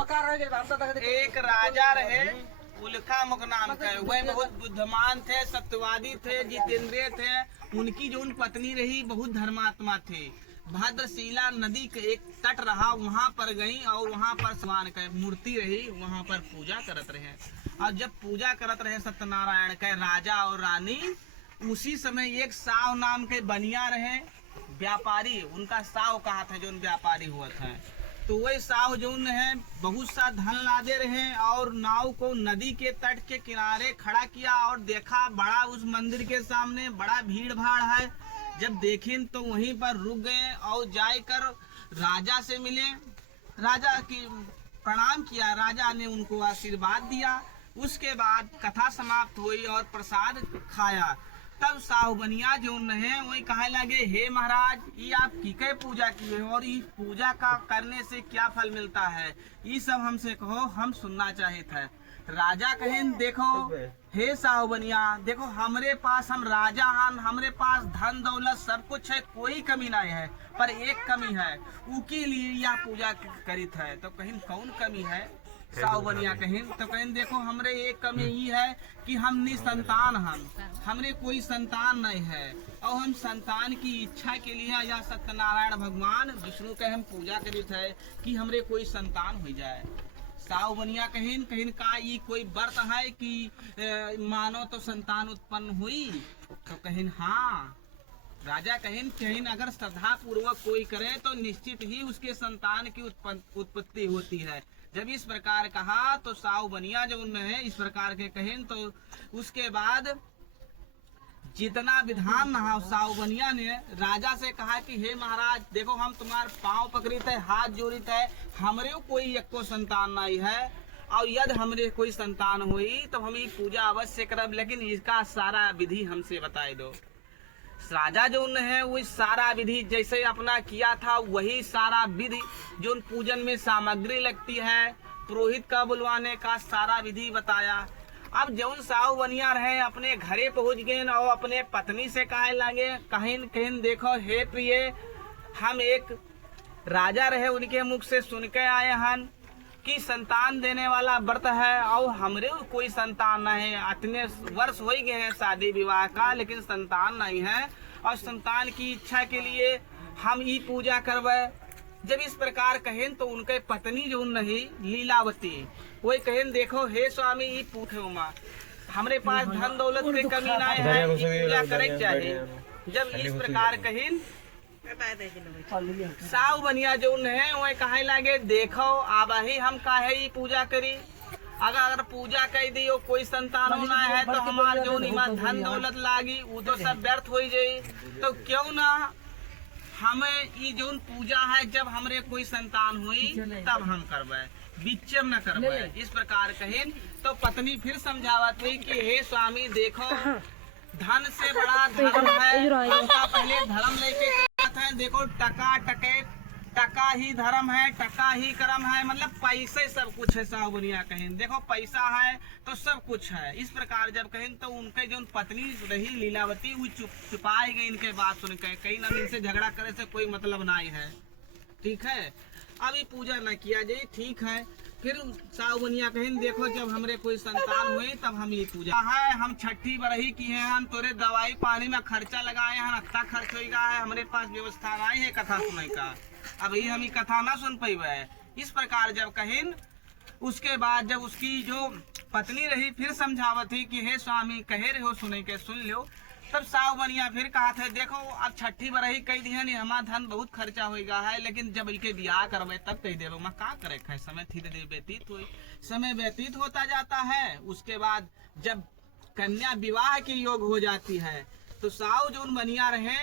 एक राजा रहे उल्का मुख नाम का, वह बहुत बुद्धिमान थे, सत्यवादी थे, जितेंद्रिय थे। उनकी जो उन पत्नी रही बहुत धर्मात्मा थे। भद्रशिला नदी के एक तट रहा, वहाँ पर गई और वहाँ पर भगवान का मूर्ति रही, वहाँ पर पूजा करत रहे। और जब पूजा करत रहे सत्यनारायण के राजा और रानी, उसी समय एक साव नाम के बनिया रहे व्यापारी, उनका साव कहा था जो व्यापारी हुआ था। तो वही साव जो है बहुत सा धन लादे रहे और नाव को नदी के तट के किनारे खड़ा किया और देखा बड़ा उस मंदिर के सामने बड़ा भीड़ भाड़ है। जब देखें तो वहीं पर रुक गए और जाकर राजा से मिले, राजा की प्रणाम किया, राजा ने उनको आशीर्वाद दिया। उसके बाद कथा समाप्त हुई और प्रसाद खाया। तब साहु बनिया जो है वही कहे लगे, हे महाराज, ये आप की पूजा किए और इस पूजा का करने से क्या फल मिलता है, ये सब हमसे कहो, हम सुनना चाहे थे। राजा कहें, देखो हे साहु बनिया, देखो हमरे पास, हम राजा हैं, हमरे पास धन दौलत सब कुछ है, कोई कमी नहीं है, पर एक कमी है, उसके लिए यह पूजा करित है। तो कहीं कौन कमी है? साहु बनिया कहें तो कहें, देखो हमरे एक कमी ये है कि हम निसंतान, हमरे कोई संतान नहीं है और हम संतान की इच्छा के लिए या सत्यनारायण भगवान विष्णु के हम पूजा करित है कि हमरे कोई संतान हो जाए। साहु बनिया कहें का ये कोई व्रत है कि मानो तो संतान उत्पन्न हुई? तो कहें हाँ। राजा कहें अगर श्रद्धा पूर्वक कोई करे तो निश्चित ही उसके संतान की उत्पत्ति होती है। जब इस प्रकार कहा तो साहु बनिया जो है इस प्रकार के कहें तो उसके बाद जितना विधान रहा साहु बनिया ने राजा से कहा कि हे महाराज, देखो हम तुम्हारे पांव पकड़ित है, हाथ जोड़ित है, हमरे कोई एक को संतान नहीं है और यदि हमरे कोई संतान हुई तो हम ये पूजा अवश्य करब, लेकिन इसका सारा विधि हमसे बताए दो। राजा जो है वो सारा विधि जैसे अपना किया था वही सारा विधि जो पूजन में सामग्री लगती है, पुरोहित का बुलवाने का सारा विधि बताया। अब जौन साहु बनिया रहे अपने घरे पहुंच गए और अपने पत्नी से कहे लगे, कहीं देखो हे प्रिय, हम एक राजा रहे उनके मुख से सुन के आए हन कि संतान देने वाला व्रत है और हमरे कोई संतान नहीं है। इतने वर्ष हो गए हैं शादी विवाह का, लेकिन संतान नहीं है और संतान की इच्छा के लिए हम ये पूजा करवे। जब इस प्रकार कहें तो उनके पत्नी जो नहीं लीलावती वही कहें, देखो हे स्वामी, ये पूछो माँ, हमरे पास धन दौलत की कमी नहीं है, पूजा करे चाहिए। जब इस प्रकार कहें साहु बनिया जो है वह कहे लगे, देखो अब ही हम काहे ही पूजा करी, अगर पूजा कर दी कोई संतान होना है तो हमारे जो धन दौलत लागी वो तो सब व्यर्थ हो जाये। तो क्यों ना हमें ये जो पूजा है जब हमरे कोई संतान हुई तब हम करवे, बिचम न करवे। इस प्रकार कहें तो पत्नी फिर समझावत हुई कि हे स्वामी, देखो धन से बड़ा धर्म है, पहले धर्म लेके है, देखो टका ही धर्म है, टका ही कर्म है, मतलब पैसे सब कुछ है। साहु बनिया कहें, देखो पैसा है तो सब कुछ है। इस प्रकार जब कहें तो उनके जो पत्नी रही लीलावती वो चुपाई गई इनके बात सुन के, कहीं ना इनसे झगड़ा करे से कोई मतलब नहीं है, ठीक है। अब ये पूजा न किया जाए, ठीक है। फिर साहु बनिया कहें, देखो जब हमरे कोई संतान हुई तब हम ये पूजा है, हम छठी बरही की है, हम तोरे दवाई पानी में खर्चा लगाए हैं, अच्छा खर्च हो गया है, हमारे पास व्यवस्था नहीं है कथा सुनने का, अभी हम ये कथा ना सुन पाए। इस प्रकार जब कहें उसके बाद जब उसकी जो पत्नी रही फिर समझावत थी कि हे स्वामी, कहे रहे हो सुने के सुन लो। तब साहु बनिया फिर कहा था, देखो अब छठी बरही कही दी है नहीं, हमारा धन बहुत खर्चा हो गया है, लेकिन जब इनके ब्याह करवे तब कही देव मैं का करे है, समय धीरे धीरे व्यतीत हुई, समय व्यतीत होता जाता है। उसके बाद जब कन्या विवाह के योग हो जाती है तो साहु जो बनिया रहे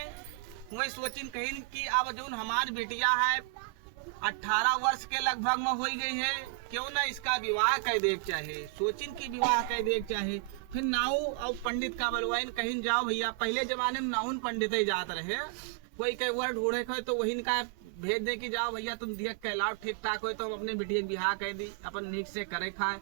वही सोचिन कहीं कि अब जो हमारी बेटिया है 18 वर्ष के लगभग में हो गई है, क्यों ना इसका विवाह कर दे चाहे, सोचिन की विवाह कर दे चाहे। फिर नाऊ और पंडित का बलवाइन कहीं जाओ भैया, पहले जमाने में नाउन पंडित ही जाते रहे, कोई कई वर्ड ढूंढे खो तो वही का भेज दे कि जाओ भैया तुम देख के लाओ, ठीक ठाक हो तो हम अपने बेटिया विवाह कर दी, अपन नीक से करे खाए।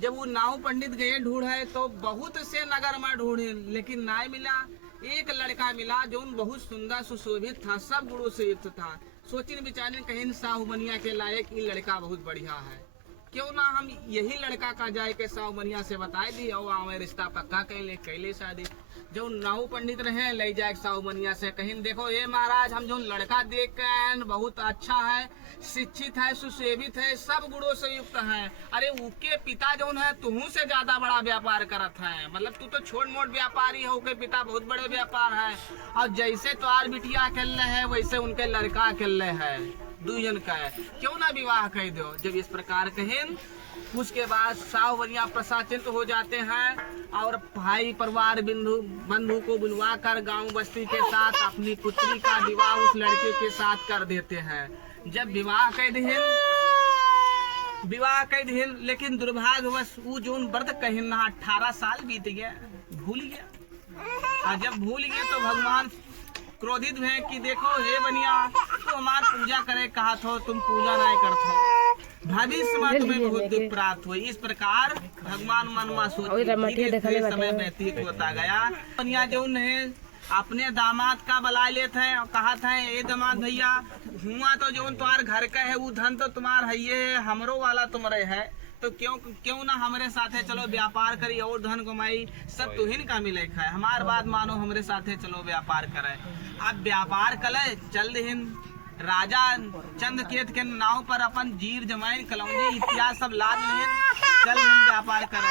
जब वो नाव पंडित गए ढूंढे तो बहुत से नगर में ढूंढे, लेकिन ना मिला। एक लड़का मिला जो बहुत सुंदर सुशोभित था, सब गुणों से युक्त था, सोचिन विचारिन कहीं साहू बनिया के लायक ये लड़का बहुत बढ़िया है, क्यों ना हम यही लड़का का जाए के साहू बनिया से बताए दी और आवे रिश्ता पक्का कैले शादी। जो नाहू पंडित रहे ले जाए साहू बनिया से कहीं देखो ये महाराज हम जो लड़का देख के बहुत अच्छा है, शिक्षित है, सुसेवित है, सब गुणों से युक्त है। अरे उसके पिता जो है तुहू से ज्यादा बड़ा व्यापार करत है, मतलब तू तो छोट मोट व्यापारी है, उसके पिता बहुत बड़े व्यापार है। और जैसे तुम्हार बिटिया अकेले है वैसे उनके लड़का अकेले है, दुजन का है, क्यों ना विवाह कह दो। जब इस प्रकार कहें उसके बाद साहू बनिया प्रशाचित हो जाते हैं और भाई परिवार बंधु को बुलवा कर गाँव बस्ती के साथ अपनी पुत्री का विवाह उस लड़के के साथ कर देते हैं। जब विवाह कह दिन लेकिन दुर्भाग्यवश वो जो व्रत कहिन 18 साल बीत गया, भूल गया। और जब भूल गए तो भगवान क्रोधित है कि देखो हे बनिया तू हमार पूजा करे कहा थो, तुम पूजा नहीं करते, भविष्य में तुम्हें बहुत दुख प्राप्त हुई। इस प्रकार भगवान मनमा सोच समय व्यतीत होता गया। बनिया जो है अपने दामाद का बुला लेते हैं और कहा था ये दामाद भैया हुआ तो जो तुम्हार घर का है वो धन तो तुम्हार है, ये हमरो वाला तुम्हारे है, तो क्यों ना हमारे साथे चलो व्यापार करी और धन कमाई सब तुहिन का मिले खाए, हमार बात मानो हमारे साथे चलो व्यापार करे। अब व्यापार कले चल दिन राजा चंद्रकेत के नाव पर अपन जीर जमाइन कलौजी इत्यादि सब लाद चल व्यापार करे।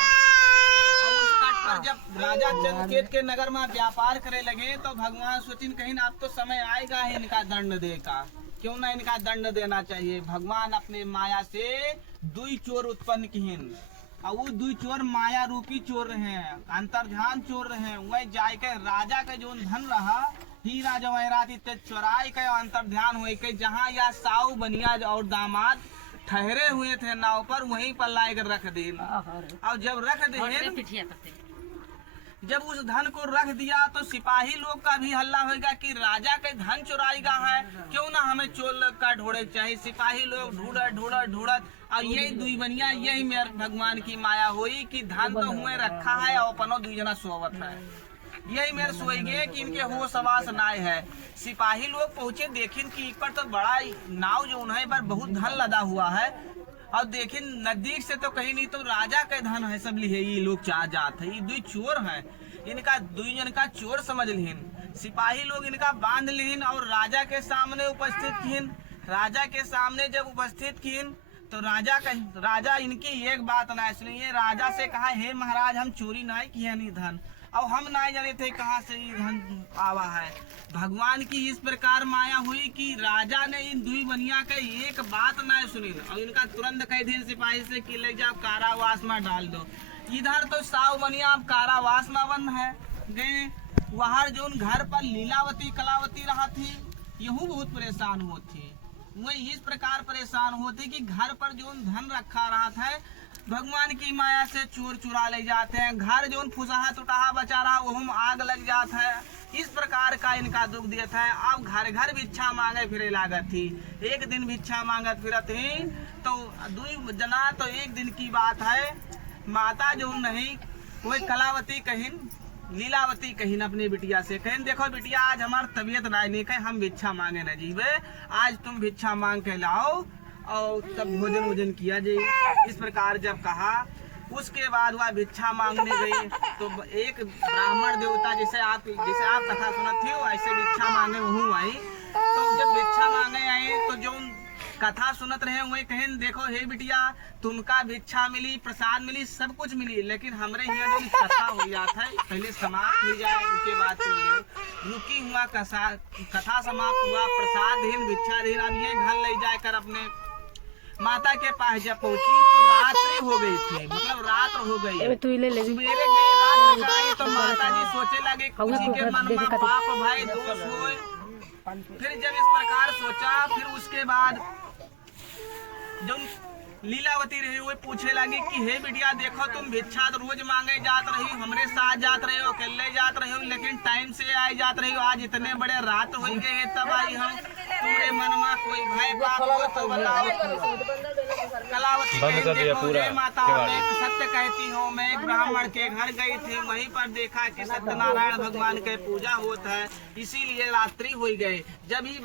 और उस तट पर जब राजा चंद्रकेत के नगर में व्यापार करे लगे तो भगवान सोचिन कहीं अब तो समय आएगा है इनका दंड देगा, क्यों ना इनका दंड देना चाहिए। भगवान अपने माया से दुई चोर उत्पन्न किहिन और वो दुई चोर माया रूपी चोर रहे, अंतर्ध्यान चोर रहे। वही जाए के राजा का जो धन रहा हीरा जवाहरात इत्यादि चोराई के अंतर्ध्यान हुए के जहाँ या साऊ बनिया और दामाद ठहरे हुए थे नाव पर वहीं पर ला कर रख दी। और जब रख दी जब उस धन को रख दिया तो सिपाही लोग का भी हल्ला होगा कि राजा के धन चुराएगा है, क्यों ना हमें चोर लोग का ढूंढे चाहिए। सिपाही लोग ढूंढत और यही दुई बनिया यही मेरे भगवान की माया हुई कि धन तो हुए रखा है और अपनो दुई जना सोवत है, यही मेरे सोएंगे कि इनके हो सवास नाय है। सिपाही लोग पहुंचे देखिन कि पर तो बड़ा नाव जो है पर बहुत धन लदा हुआ है और देखिन नजदीक से तो कहीं नहीं तो राजा के धन है सब लिए ये लोग चाह जात है, ये दुई चोर है, इनका दुई जन का चोर समझ लिहिन। सिपाही लोग इनका बांध लिहिन और राजा के सामने उपस्थित किन। राजा के सामने जब उपस्थित किन तो राजा इनकी एक बात ना सुनिए, राजा से कहा हे महाराज हम चोरी नहीं किए नहीं धन और हम नहीं जाने थे कहाँ से ये धन आवा है। भगवान की इस प्रकार माया हुई कि राजा ने इन दुई बनिया के एक बात नहीं सुनी और इनका तुरंत कह दी सिपाही से कि ले जाओ कारावास में डाल दो। इधर तो साव बनिया अब कारावास में बंद है गए, वहाँ जो घर पर लीलावती कलावती रहा थी यहू बहुत परेशान होती, वही इस प्रकार परेशान होती कि घर पर जो धन रखा रहा था भगवान की माया से चोर चुरा ले जाते हैं, घर जो फुसहा टुटाहा बचा रहा वो आग लग जाता है। इस प्रकार का इनका दुख देता है। अब घर घर भिक्षा मांगे फिरे लागत थी, एक दिन भिक्षा मांगत फिरत ही तो दुई जना तो एक दिन की बात है माता जो नहीं वही कलावती कहिन लीलावती कहिन अपनी बिटिया से कहिन देखो बिटिया आज हमारी तबीयत नहीं कहे हम भिक्षा मांगे न जीवे, आज तुम भिक्षा मांग के लाओ और तब भोजन वोजन किया जाए। इस प्रकार जब कहा उसके बाद वह भिक्षा मांगने गई तो एक ब्राह्मण देवता जैसे आप कथा सुनत हो ऐसे भिक्षा मांगे वहू आई। तो जब भिक्षा मांगे आई तो जो कथा सुनत रहे हुए कहें देखो हे बिटिया तुमका भिक्षा मिली प्रसाद मिली सब कुछ मिली, लेकिन हमरे यहाँ जो कथा हो जाता है पहले समाप्त हो जाए उसके बाद तुम ले रुकी हुआ कथा समाप्त हुआ प्रसाद दिन भिक्षा दिन। अब ये घर ले जाकर अपने माता के पास जब पहुंची तो रात्रि हो गई थी, मतलब रात हो गई, सवेरे गई रात लगाई तो माता जी सोचे लगे किसी के मन में पाप भाई दोष होए। फिर जब इस प्रकार सोचा फिर उसके बाद जो लीलावती रही वो पूछे लगी कि हे बिटिया देखो तुम भिक्षा तो रोज मांगे जात रही हो, हमरे साथ जात रहे हो, अकेले जात रहे हो, लेकिन टाइम से आई जात रही हो, आज इतने बड़े रात हो गए हैं तब आई हम, तुम्हारे मन में कोई भय पाप हो तो बताओ। कलावती कहीं देखो हे माता, मैं सत्य कहती हूँ, मैं एक ब्राह्मण के घर गई थी, वहीं पर देखा कि सत्यनारायण भगवान के पूजा होता है, इसीलिए रात्रि हो गए। जब ये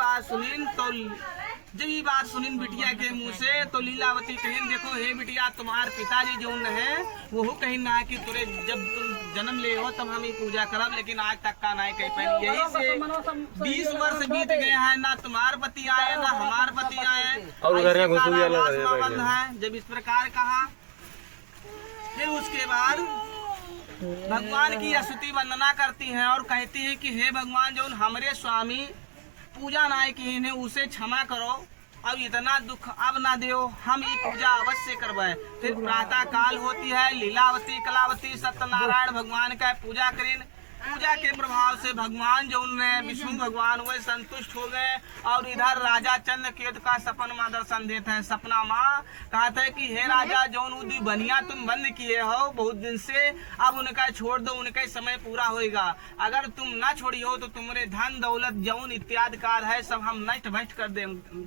बात सुनिन बिटिया के मुंह से, तो लीलावती कहीं देखो हे बिटिया, तुम्हारे पिताजी जो है वो कहीं ना कि तुरे जब तुम जन्म ले हो तब हम ही पूजा करब, लेकिन आज तक का नहीं कह पाए। यही से 20 वर्ष बीत गए हैं, ना तुम्हारे पति आए ना हमारे पति आए, बंद है। जब इस प्रकार कहा, फिर उसके बाद भगवान की स्तुति वंदना करती हैं और कहती है कि हे भगवान, जो हमारे स्वामी पूजा नाय की इन्हें उसे क्षमा करो, अब इतना दुख अब ना दियो, हम ये पूजा अवश्य करवाए। फिर प्रातः काल होती है, लीलावती कलावती सत्यनारायण भगवान का पूजा करें। पूजा के प्रभाव से भगवान जो उन्हें विष्णु भगवान वह संतुष्ट हो गए और इधर राजा चंद्रकेतु का सपन माँ दर्शन देते हैं। सपना माँ कहते हैं कि हे राजा, जो बनिया तुम बंद किए हो बहुत दिन से, अब उनका छोड़ दो, उनका समय पूरा होएगा। अगर तुम न छोड़ी हो तो तुम्हारे धन दौलत जौन इत्यादि कार है सब हम नष्ट भ्रष्ट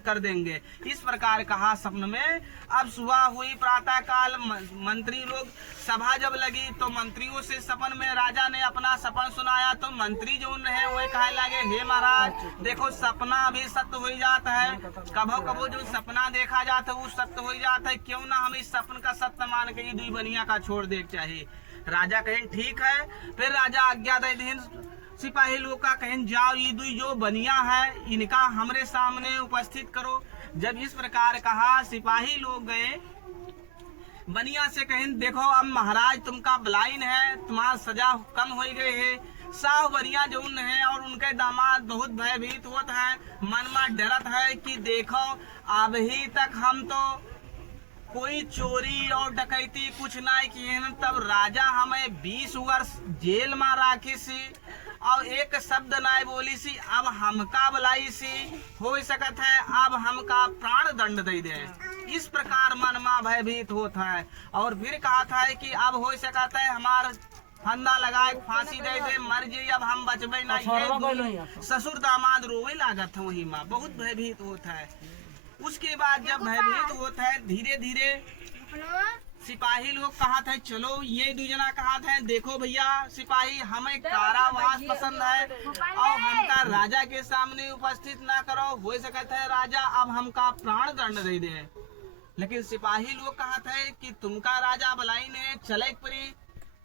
कर देंगे। इस प्रकार कहा सपन में। अब सुबह हुई, प्रातः काल मंत्री लोग सभा जब लगी तो मंत्रियों से सपन में राजा ने अपना सपन सुनाया, तो मंत्री जो है वही कहने लगे, हे महाराज देखो सपना भी सत्य हो जाता है, कभो कभो जो सपना देखा जाता है वो सत्य हो जाता है, क्यों ना हम इस सपन का सत्य मान के ये दुई बनिया का छोड़ दे चाहिए। राजा कहें ठीक है। फिर राजा आज्ञा दे दीन, सिपाही लोग का कहें जाओ, ये दुई जो बनिया है इनका हमरे सामने उपस्थित करो। जब इस प्रकार कहा, सिपाही लोग गए बनिया से कहें देखो अब महाराज तुमका ब्लाइन है, तुम्हारा सजा कम हो गई है। साहु बनिया जो है और उनके दामाद बहुत भयभीत होता है, मन में डरत है कि देखो अभी तक हम तो कोई चोरी और डकैती कुछ नहीं किए, तब राजा हमें 20 वर्ष जेल में राखी सी और एक शब्द नहीं बोली सी, अब हमका बुलाई सी हो सकत है, अब हमका प्राण दंड दे दे। इस प्रकार मन में भयभीत होता है। और फिर कहा था कि अब हो सकता है हमार फंदा लगाए फांसी दे दे, मर जाए, अब हम बचबे नहीं। ससुर दामाद रोवे लागत है, वही माँ बहुत भयभीत होता है। उसके बाद जब भयभीत होता है, धीरे धीरे सिपाही लोग कहा था चलो, ये दो जना कहा था देखो भैया सिपाही हमें कारावास पसंद है और हमका राजा के सामने उपस्थित ना करो, हो सकता है राजा अब हमका प्राण दंड दे दे। लेकिन सिपाही लोग कहा था कि तुमका राजा बलाई ने चले परी,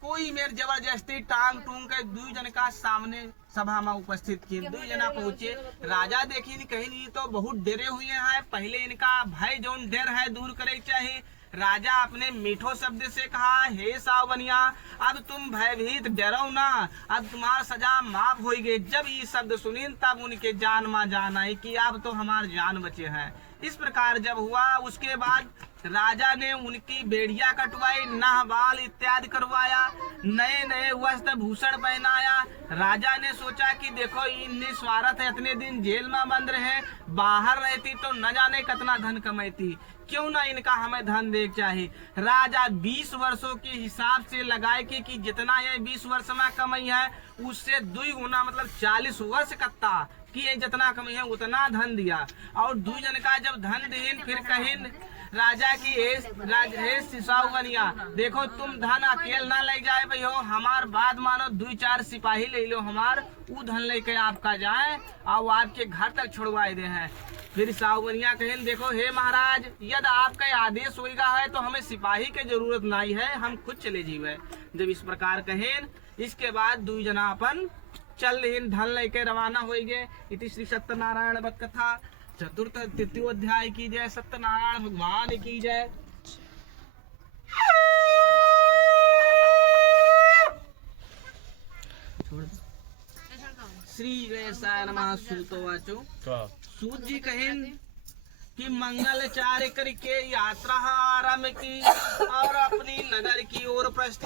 कोई मेरे जबरदस्ती टांग टूंग के दो जन का सामने सभा में उपस्थित किए। दो जना पहुंचे, राजा देखी कहीं नहीं तो बहुत डरे हुए हैं, पहले इनका भय जो डर है दूर करे चाहिए। राजा अपने मीठो शब्द से कहा, हे सावनिया अब तुम भयभीत डरो ना, अब तुम्हारा सजा माफ हो गई। जब ये शब्द सुनी तब उनके जान में जान आई कि अब तो हमारे जान बचे हैं। इस प्रकार जब हुआ उसके बाद राजा ने उनकी बेड़िया कटवाई, नह बाल इत्यादि करवाया, नए नए वस्त्र भूषण पहनाया। राजा ने सोचा कि देखो इन्नी स्वार्थ है, इतने दिन जेल में बंद रहे, बाहर रहती तो न जाने कितना धन कमाती, क्यों ना इनका हमें धन देख चाहिए। राजा 20 वर्षों के हिसाब से लगाए कि जितना ये 20 वर्ष में कमाई है उससे 2 गुना मतलब 40 वर्ष कत्ता कि ये जितना कमाई है उतना धन दिया। और 2 जन का जब धन दीन, फिर कहीं राजा की सावनिया देखो तुम धन अकेले ना ले जाए भैया, हमार बात मानो 2-4 सिपाही ले लो, हमार वो धन लेके आपका जाए और आपके घर तक छोड़वाए दे हैं। फिर सावनिया कहें देखो हे महाराज यदि आपका आदेश होगा है तो हमें सिपाही की जरूरत नहीं है, हम खुद चले जीवे। जब इस प्रकार कहें इसके बाद 2 जना अपन चल रहे धन लेके रवाना हो गए। इति श्री सत्यनारायण भक्त कथा चतुर्थ तृतीयोध्याय की जय, सत्यनारायण भगवान की जय। श्री गणेशाय नमः। सूतोवाचो सूत जी कहें कि मंगल चार्य करके यात्रा आरंभ की और अपनी नगर की ओर प्रस्थान